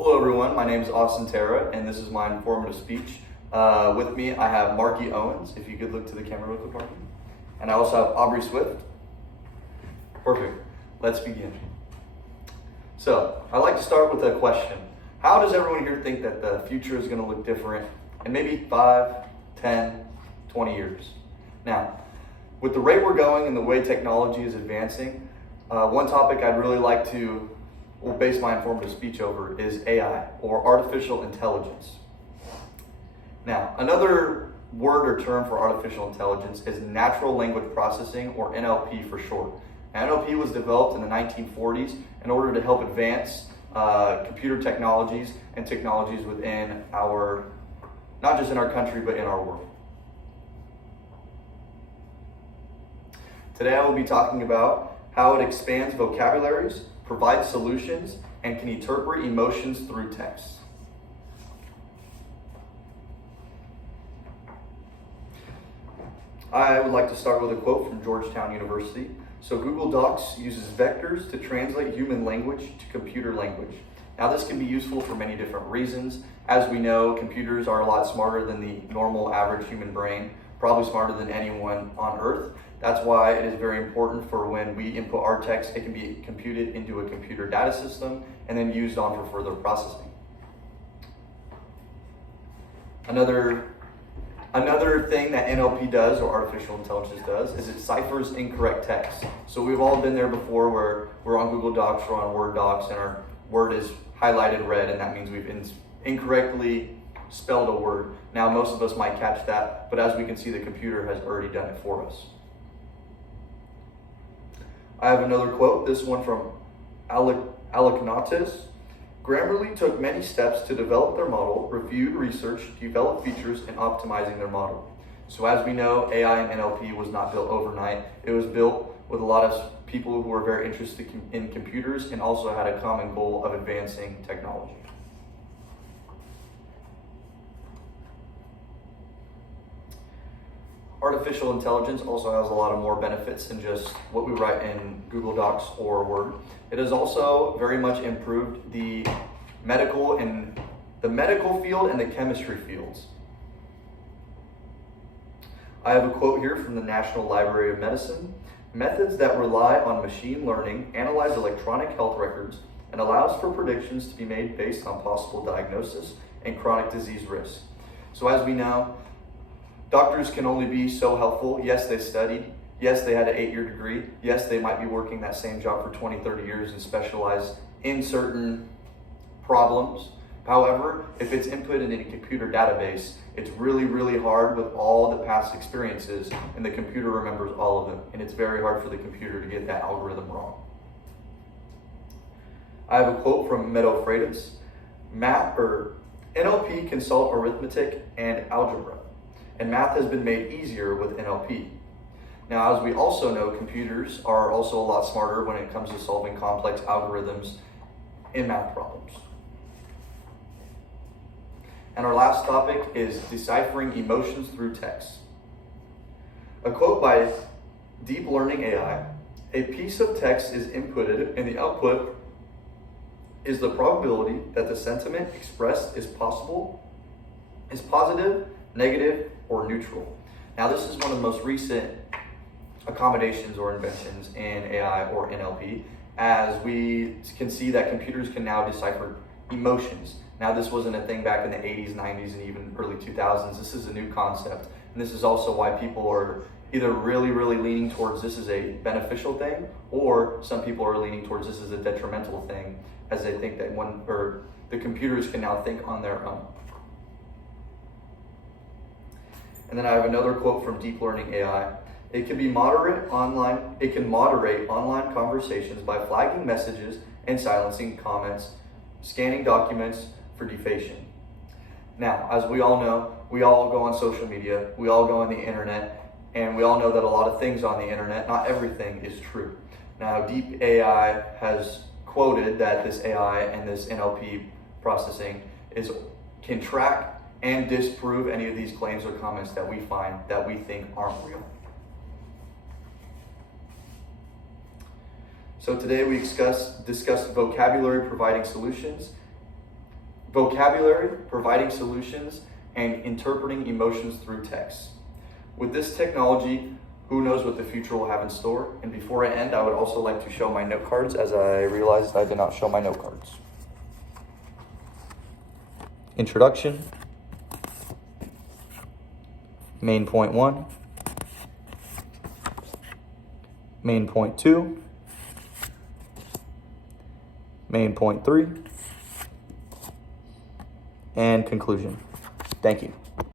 Hello everyone, my name is Austin Terra and this is my informative speech. With me I have Marky Owens, if you could look to the camera real quick, Marky. And I also have Aubrey Swift. Perfect, let's begin. So, I'd like to start with a question. How does everyone here think that the future is going to look different in maybe 5, 10, 20 years? Now, with the rate we're going and the way technology is advancing, one topic I'd really like to base my informative speech over is AI, or artificial intelligence. Now, another word or term for artificial intelligence is natural language processing, or NLP for short. NLP was developed in the 1940s in order to help advance computer technologies and technologies within our, not just in our country, but in our world. Today I will be talking about how it expands vocabularies, provides solutions, and can interpret emotions through text. I would like to start with a quote from Georgetown University. So Google Docs uses vectors to translate human language to computer language. Now this can be useful for many different reasons. As we know, computers are a lot smarter than the normal average human brain, probably smarter than anyone on Earth. That's why it is very important for when we input our text, it can be computed into a computer data system and then used on for further processing. Another thing that NLP does, or artificial intelligence does, is it ciphers incorrect text. So we've all been there before where we're on Google Docs or on Word docs and our word is highlighted red, and that means we've incorrectly spelled a word. Now most of us might catch that, but as we can see, the computer has already done it for us. I have another quote, this one from Aleknatis. Grammarly took many steps to develop their model, reviewed research, developed features, and optimizing their model. So as we know, AI and NLP was not built overnight. It was built with a lot of people who were very interested in computers and also had a common goal of advancing technology. Artificial intelligence also has a lot of more benefits than just what we write in Google Docs or Word. It has also very much improved the medical field and the chemistry fields. I have a quote here from the National Library of Medicine. Methods that rely on machine learning analyze electronic health records and allows for predictions to be made based on possible diagnosis and chronic disease risk. So as we know, doctors can only be so helpful. Yes, they studied. Yes, they had an 8-year degree. Yes, they might be working that same job for 20, 30 years and specialize in certain problems. However, if it's input in a computer database, it's really, really hard with all the past experiences, and the computer remembers all of them, and it's very hard for the computer to get that algorithm wrong. I have a quote from Meadow Freitas. NLP can solve arithmetic and algebra, and math has been made easier with NLP. Now, as we also know, computers are also a lot smarter when it comes to solving complex algorithms in math problems. And our last topic is deciphering emotions through text. A quote by Deep Learning AI, a piece of text is inputted and the output is the probability that the sentiment expressed is positive, negative, or neutral. Now this is one of the most recent accommodations or inventions in AI or NLP, as we can see that computers can now decipher emotions. Now this wasn't a thing back in the 80s, 90s, and even early 2000s. This is a new concept, and this is also why people are either really, really leaning towards this is a beneficial thing, or some people are leaning towards this is a detrimental thing, as they think that the computers can now think on their own. And then I have another quote from Deep Learning AI. It can moderate online conversations by flagging messages and silencing comments, scanning documents for defacing. Now, as we all know, we all go on social media, we all go on the internet, and we all know that a lot of things on the internet, not everything is true. Now, Deep AI has quoted that this AI and this NLP processing can track and disprove any of these claims or comments that we find that we think aren't real. So today we discussed vocabulary providing solutions vocabulary, providing solutions, and interpreting emotions through text. With this technology, who knows what the future will have in store? And before I end, I would also like to show my note cards, as I realized I did not show my note cards. Introduction, main point 1, main point 2, main point 3, and conclusion. Thank you.